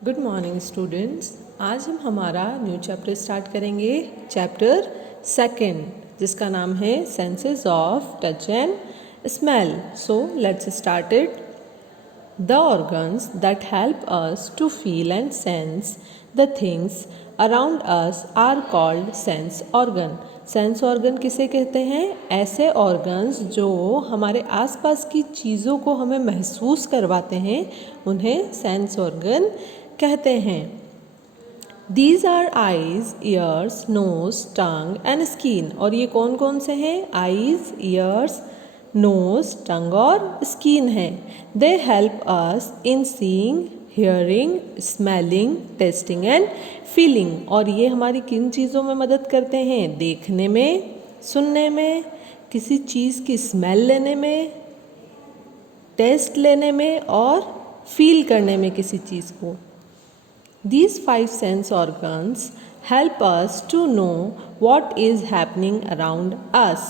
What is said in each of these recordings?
Good morning students. आज हम हमारा न्यू चैप्टर स्टार्ट करेंगे, चैप्टर सेकंड, जिसका नाम है senses of touch and smell. So let's start it. The organs that help us to feel and sense the things around us are called sense organ। Sense organ किसे कहते हैं? ऐसे organs जो हमारे आसपास की चीज़ों को हमें महसूस करवाते हैं, उन्हें सेंस ऑर्गन कहते हैं। These are eyes, ears, nose, tongue and skin। और ये कौन कौन से हैं? आईज, ईयर्स, नोज, टंग और स्किन है। They help us in seeing, hearing, smelling, testing and feeling. और ये हमारी किन चीज़ों में मदद करते हैं? देखने में, सुनने में, किसी चीज़ की स्मेल लेने में, टेस्ट लेने में और फील करने में किसी चीज़ को। These 5 sense organs help us to know what is happening around us।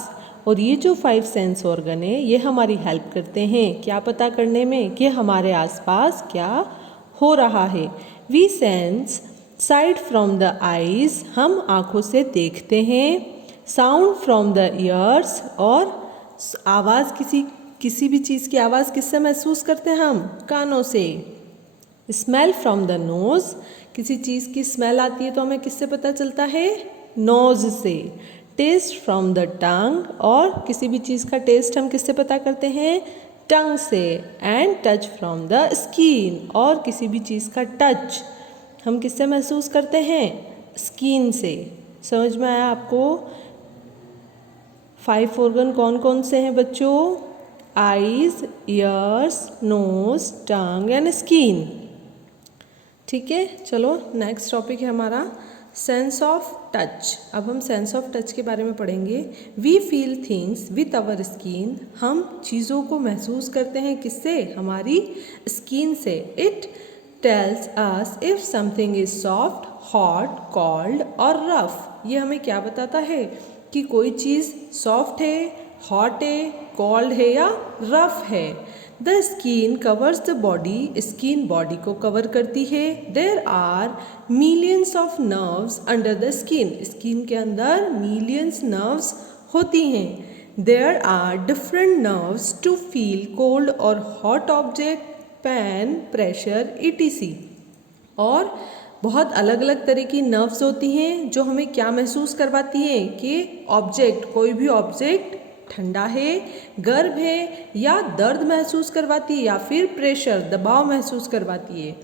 और ये जो 5 सेंस ऑर्गन है, ये हमारी हेल्प करते हैं क्या पता करने में कि हमारे आसपास क्या हो रहा है। We sense sight from the eyes, हम आँखों से देखते हैं। साउंड फ्रॉम द ईयर्स, और आवाज़ किसी भी चीज़ की आवाज़ किससे महसूस करते हैं हम? कानों से। स्मेल फ्रॉम द नोज़, किसी चीज़ की स्मेल आती है तो हमें किससे पता चलता है? नोज़ से। टेस्ट फ्रॉम द टंग, और किसी भी चीज़ का टेस्ट हम किससे पता करते हैं? टंग से। And touch from the skin, और किसी भी चीज़ का टच हम किससे महसूस करते हैं? स्किन से। समझ में आया आपको? 5 ऑर्गन कौन कौन से हैं बच्चों? Eyes, ears, nose, tongue and skin. ठीक है, चलो नेक्स्ट टॉपिक है हमारा सेंस ऑफ टच। अब हम सेंस ऑफ टच के बारे में पढ़ेंगे। We feel things with our skin, हम चीज़ों को महसूस करते हैं किससे? हमारी स्किन से। It tells us if something is soft, hot, cold और रफ। ये हमें क्या बताता है कि कोई चीज़ सॉफ्ट है, हॉट है, कोल्ड है या रफ है। The skin covers the body, skin body को कवर करती है। There are millions of nerves under the skin, skin के अंदर मिलियंस नर्व्स होती हैं। There are different nerves to feel cold और hot object, pen, pressure, etc। और बहुत अलग अलग तरह की नर्व्स होती हैं जो हमें क्या महसूस करवाती हैं कि ऑब्जेक्ट, कोई भी ऑब्जेक्ट ठंडा है, गर्म है या दर्द महसूस करवाती है या फिर प्रेशर, दबाव महसूस करवाती है।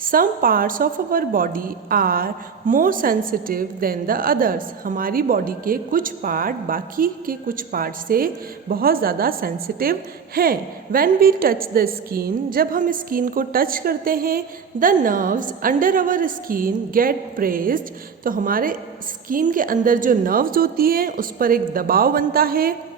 Some parts of our body are more sensitive than the others. हमारी बॉडी के कुछ पार्ट बाकी के कुछ पार्ट से बहुत ज़्यादा सेंसिटिव हैं। When we touch the skin, जब हम स्किन को टच करते हैं, the nerves under our skin get pressed, तो हमारे स्किन के अंदर जो नर्व्स होती हैं उस पर एक दबाव बनता है।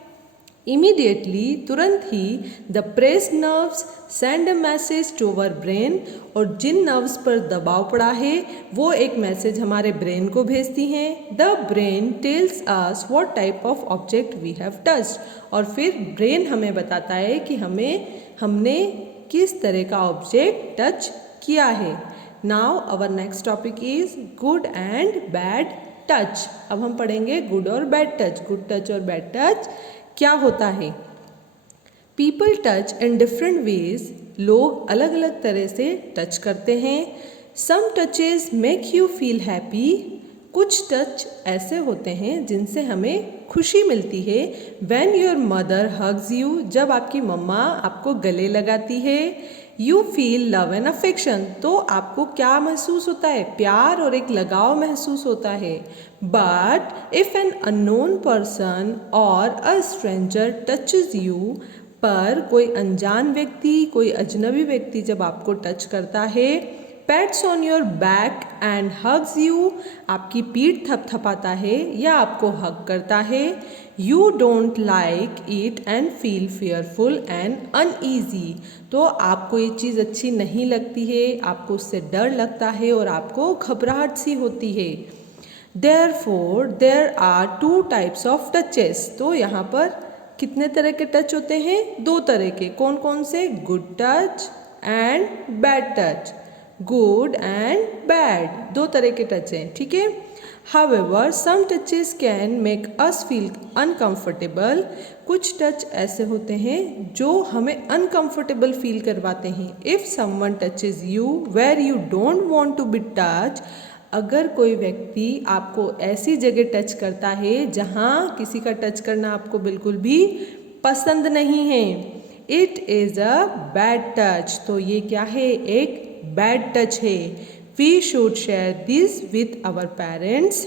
इमीडिएटली, तुरंत ही, the pressed nerves send a message to our brain, और जिन नर्व्स पर दबाव पड़ा है वो एक मैसेज हमारे ब्रेन को भेजती हैं। The brain tells us what type of object we have touched, और फिर ब्रेन हमें बताता है कि हमने किस तरह का ऑब्जेक्ट टच किया है। Now our next topic is good and bad touch. अब हम पढ़ेंगे गुड और बैड टच। गुड टच और बैड टच क्या होता है? People touch in different ways, लोग अलग अलग तरह से टच करते हैं। Some touches make you feel happy, कुछ टच ऐसे होते हैं जिनसे हमें खुशी मिलती है। When your mother hugs you, जब आपकी मम्मा आपको गले लगाती है। You feel love and affection, तो आपको क्या महसूस होता है? प्यार और एक लगाव महसूस होता है। But if an unknown person और अ स्ट्रेंजर टचेज यू, पर कोई अनजान व्यक्ति, कोई अजनबी व्यक्ति जब आपको टच करता है, pets on your back and hugs you, आपकी पीठ थपथपाता है या आपको हग करता है। You don't like it and feel fearful and uneasy, तो आपको ये चीज़ अच्छी नहीं लगती है, आपको उससे डर लगता है और आपको घबराहट सी होती है। Therefore there are 2 types of touches, तो यहाँ पर कितने तरह के टच होते हैं? 2 तरह के। कौन कौन से? Good touch and bad touch. Good and bad, दो तरह के टच हैं, ठीक है। However, some touches can make us feel uncomfortable. कुछ टच ऐसे होते हैं जो हमें uncomfortable फील करवाते हैं. If someone touches you where you don't want to be touched, अगर कोई व्यक्ति आपको ऐसी जगह टच करता है जहाँ किसी का टच करना आपको बिल्कुल भी पसंद नहीं है, it is a bad touch, तो ये क्या है, एक बैड टच है. We should share this with our parents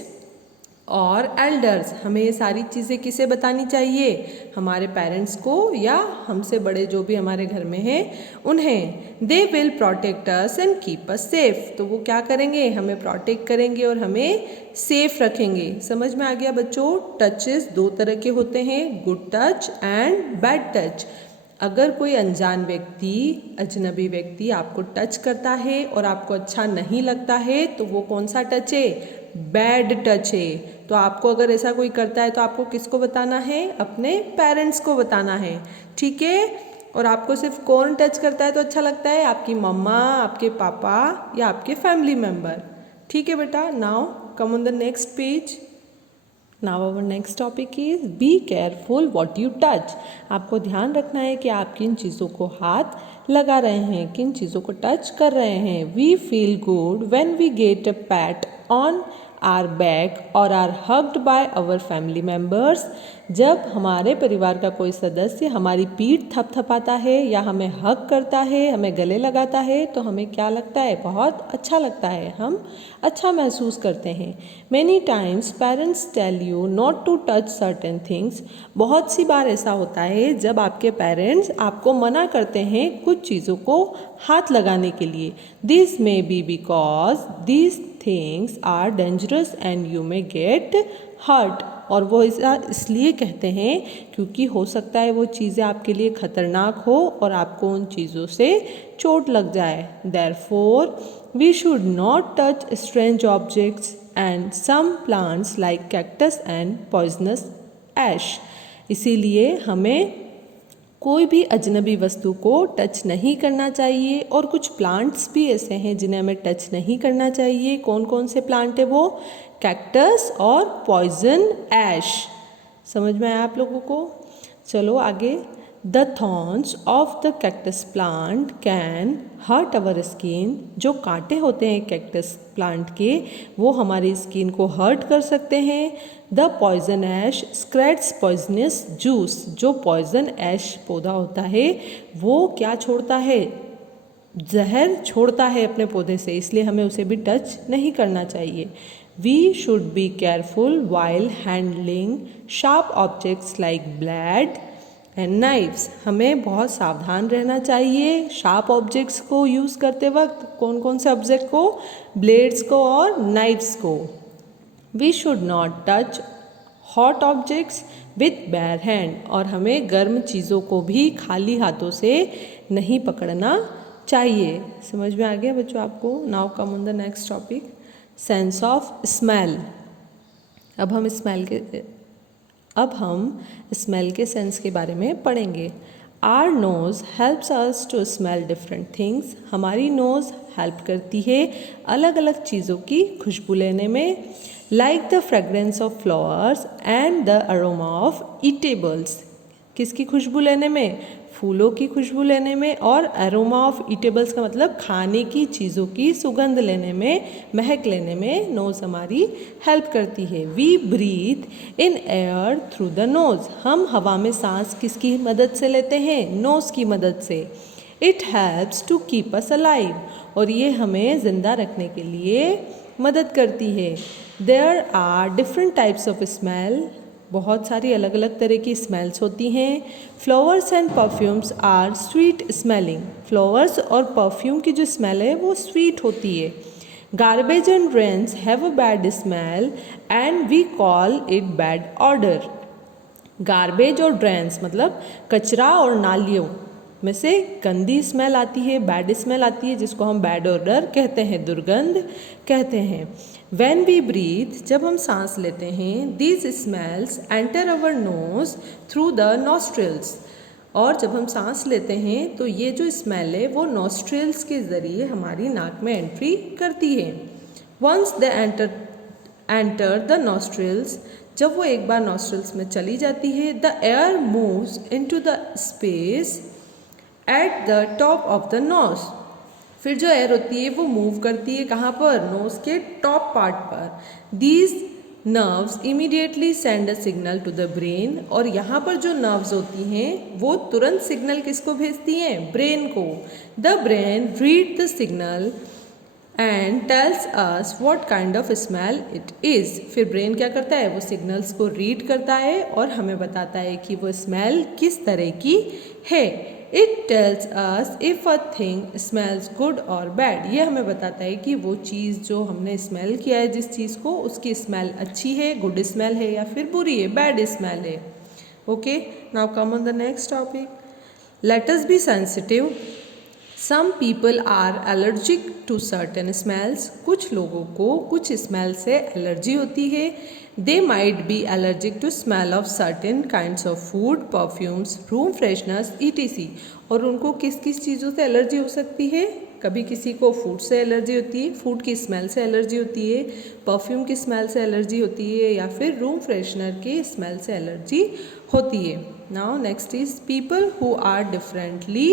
और elders. हमें ये सारी चीज़ें किसे बतानी चाहिए, हमारे पेरेंट्स को या हमसे बड़े जो भी हमारे घर में हैं उन्हें. They will protect us and keep us safe. तो वो क्या करेंगे, हमें प्रोटेक्ट करेंगे और हमें सेफ रखेंगे. समझ में आ गया बच्चों. टचेस दो तरह के होते हैं, good touch and bad touch. अगर कोई अनजान व्यक्ति, अजनबी व्यक्ति आपको टच करता है और आपको अच्छा नहीं लगता है तो वो कौन सा टच है, बैड टच है. तो आपको अगर ऐसा कोई करता है तो आपको किसको बताना है, अपने पेरेंट्स को बताना है, ठीक है. और आपको सिर्फ कौन टच करता है तो अच्छा लगता है, आपकी मम्मा, आपके पापा या आपके फैमिली मेम्बर, ठीक है बेटा. Now come on the next page. Now our next topic is be careful what you touch. आपको ध्यान रखना है कि आप किन चीज़ों को हाथ लगा रहे हैं, किन चीज़ों को टच कर रहे हैं. We feel good when we get a pat on our back or are hugged by our family members. जब हमारे परिवार का कोई सदस्य हमारी पीठ थपथपाता है या हमें हग करता है, हमें गले लगाता है तो हमें क्या लगता है, बहुत अच्छा लगता है, हम अच्छा महसूस करते हैं. Many times parents tell you not to touch certain things. बहुत सी बार ऐसा होता है जब आपके पेरेंट्स आपको मना करते हैं कुछ चीज़ों को हाथ लगाने के लिए. This may be because these things are dangerous and you may get hurt. और वो ऐसा इसलिए कहते हैं क्योंकि हो सकता है वो चीज़ें आपके लिए ख़तरनाक हो और आपको उन चीज़ों से चोट लग जाए. Therefore, we should not touch strange objects and some plants like cactus and poisonous ash. इसीलिए हमें कोई भी अजनबी वस्तु को टच नहीं करना चाहिए और कुछ प्लांट्स भी ऐसे हैं जिन्हें हमें टच नहीं करना चाहिए. कौन कौन से प्लांट है वो, कैक्टस और पॉइजन ऐश. समझ में आया आप लोगों को. चलो आगे. The thorns of the cactus plant can hurt our skin. जो कांटे होते हैं कैक्टस प्लांट के वो हमारी स्किन को हर्ट कर सकते हैं. The poison ash secretes poisonous juice. जो पॉइजन ऐश पौधा होता है वो क्या छोड़ता है, जहर छोड़ता है अपने पौधे से, इसलिए हमें उसे भी टच नहीं करना चाहिए. We should be careful while handling sharp objects like blade and knives. हमें बहुत सावधान रहना चाहिए शार्प ऑब्जेक्ट्स को यूज़ करते वक्त. कौन कौन से ऑब्जेक्ट को, ब्लेड्स को और नाइफ्स को. We should not touch hot objects with bare hand. और हमें गर्म चीज़ों को भी खाली हाथों से नहीं पकड़ना चाहिए. समझ में आ गया बच्चों आपको. Now come on the next topic, sense of smell. अब हम स्मेल के सेंस के बारे में पढ़ेंगे. Our nose helps us to smell different things. हमारी नोज़ हेल्प करती है अलग अलग चीज़ों की खुशबू लेने में. Like the fragrance of flowers and the aroma of eatables. किसकी खुशबू लेने में, फूलों की खुशबू लेने में. और अरोमा ऑफ ईटेबल्स का मतलब खाने की चीज़ों की सुगंध लेने में, महक लेने में नोज़ हमारी हेल्प करती है. We breathe in air through the nose. हम हवा में सांस किसकी मदद से लेते हैं, नोज़ की मदद से. It helps to keep us alive. और ये हमें ज़िंदा रखने के लिए मदद करती है. There are different types of smell. बहुत सारी अलग अलग तरह की स्मेल्स होती हैं. Flowers and perfumes are sweet smelling. Flowers और परफ्यूम की जो स्मेल है वो स्वीट होती है. Garbage and drains have a bad smell and we call it bad odour. Garbage और ड्रेन्स मतलब कचरा और नालियों में से गंदी स्मेल आती है, बैड स्मेल आती है, जिसको हम बैड ऑडर कहते हैं, दुर्गंध कहते हैं. When we breathe, जब हम सांस लेते हैं, these smells enter our nose through the nostrils. और जब हम सांस लेते हैं तो ये जो स्मेल है वो नॉस्ट्रिल्स के ज़रिए हमारी नाक में एंट्री करती है। Once they enter the nostrils, जब वो एक बार नॉस्ट्रिल्स में चली जाती है, the air moves into the space at the top of the nose. फिर जो एयर होती है वो मूव करती है कहाँ पर, नोज के टॉप पार्ट पर। These nerves immediately send a signal to the brain, और यहाँ पर जो नर्व्स होती हैं वो तुरंत सिग्नल किसको भेजती हैं, ब्रेन को। The brain read the signal and tales us what kind of smell it is. फिर ब्रेन क्या करता है, वो सिग्नल्स को रीड करता है और हमें बताता है कि वो स्मेल किस तरह की है। It tells us if a thing smells good और बैड, ये हमें बताता है कि वो चीज़ जो हमने स्मेल किया है जिस चीज़ को, उसकी स्मेल अच्छी है, गुड स्मेल है, या फिर बुरी है, बैड स्मेल है। Okay, now come on the next topic. Let us be sensitive. Some people are allergic to certain smells, कुछ लोगों को कुछ स्मेल से एलर्जी होती है। They might be allergic to smell of certain kinds of food, perfumes, room fresheners ETC। और उनको किस किस चीज़ों से एलर्जी हो सकती है, कभी किसी को फूड से एलर्जी होती है, फूड की स्मेल से एलर्जी होती है, परफ्यूम की स्मेल से एलर्जी होती है, या फिर रूम फ्रेशनर की स्मेल से एलर्जी होती है। Now next is people who are differently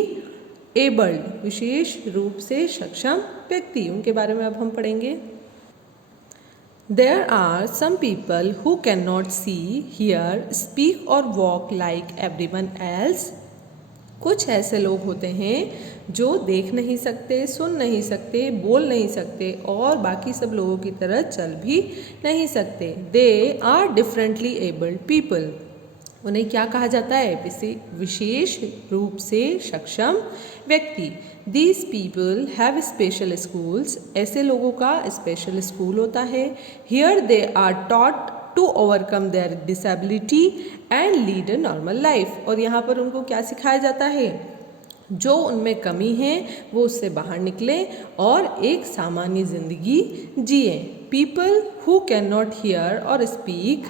abled, विशेष रूप से सक्षम व्यक्ति, उनके बारे में अब हम पढ़ेंगे। There are some people who cannot see, hear, speak or walk like everyone else. कुछ ऐसे लोग होते हैं जो देख नहीं सकते, सुन नहीं सकते, बोल नहीं सकते और बाकी सब लोगों की तरह चल भी नहीं सकते। They are differently abled people. उन्हें क्या कहा जाता है, विशेष रूप से सक्षम व्यक्ति। These people have special schools, ऐसे लोगों का स्पेशल स्कूल होता है। Here they are taught to overcome their disability and lead a normal life, और यहाँ पर उनको क्या सिखाया जाता है, जो उनमें कमी है वो उससे बाहर निकले और एक सामान्य जिंदगी जिए। People who cannot hear or speak,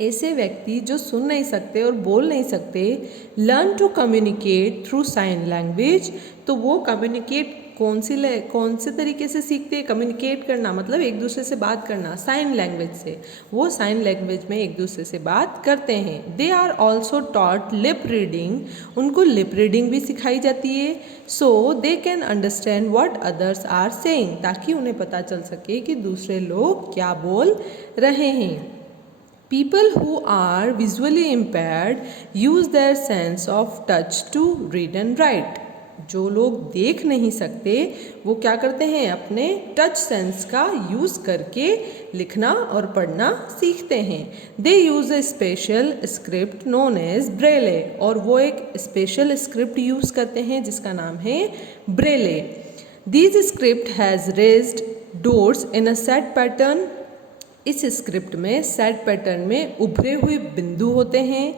ऐसे व्यक्ति जो सुन नहीं सकते और बोल नहीं सकते, learn to communicate through sign language, तो वो कम्युनिकेट कौन से तरीके से सीखते हैं, कम्युनिकेट करना मतलब एक दूसरे से बात करना, साइन लैंग्वेज से, वो साइन लैंग्वेज में एक दूसरे से बात करते हैं। They are also taught lip reading, उनको लिप रीडिंग भी सिखाई जाती है। So they can understand what others are saying, ताकि उन्हें पता चल सके कि दूसरे लोग क्या बोल रहे हैं। People who are visually impaired use their sense of touch to read and write. जो लोग देख नहीं सकते वो क्या करते हैं, अपने टच सेंस का यूज़ करके लिखना और पढ़ना सीखते हैं। They use a special script known as Braille, और वो एक स्पेशल स्क्रिप्ट यूज़ करते हैं जिसका नाम है Braille. This script has raised dots in a set pattern, इस स्क्रिप्ट में सेट पैटर्न में उभरे हुए बिंदु होते हैं।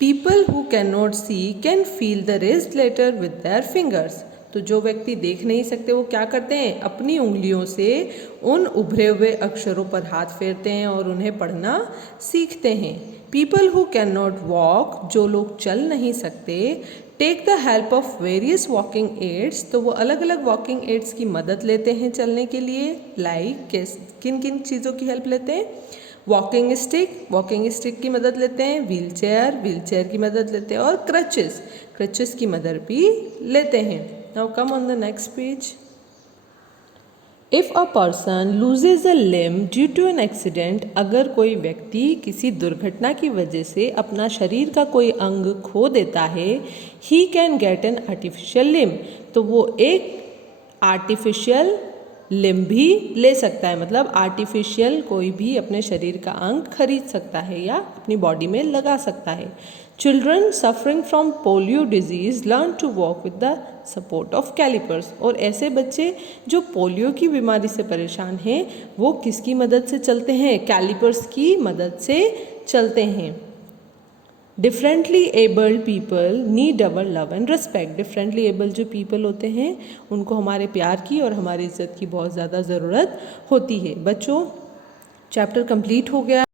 People who can not see can feel the raised letter with their fingers, तो जो व्यक्ति देख नहीं सकते वो क्या करते हैं, अपनी उंगलियों से उन उभरे हुए अक्षरों पर हाथ फेरते हैं और उन्हें पढ़ना सीखते हैं। People who can not walk, जो लोग चल नहीं सकते, take the help of various walking aids, तो वो अलग अलग वॉकिंग एड्स की मदद लेते हैं चलने के लिए। लाइक किन किन चीज़ों की हेल्प लेते हैं, वॉकिंग स्टिक की मदद लेते हैं, व्हील चेयर की मदद लेते हैं, और क्रचेस की मदद भी लेते हैं। Now come on the next page. If a person loses a limb due to an accident, अगर कोई व्यक्ति किसी दुर्घटना की वजह से अपना शरीर का कोई अंग खो देता है, he can get an artificial limb, तो वो एक आर्टिफिशियल लिम्ब भी ले सकता है, मतलब आर्टिफिशियल कोई भी अपने शरीर का अंग खरीद सकता है या अपनी बॉडी में लगा सकता है। Children suffering from polio disease learn to walk with the support of callipers, और ऐसे बच्चे जो पोलियो की बीमारी से परेशान हैं वो किसकी मदद से चलते हैं, कैलिपर्स की मदद से चलते हैं। Differently abled people need our love and respect, differently abled जो पीपल होते हैं उनको हमारे प्यार की और हमारी इज्जत की बहुत ज़्यादा ज़रूरत होती है। बच्चों, चैप्टर कंप्लीट हो गया।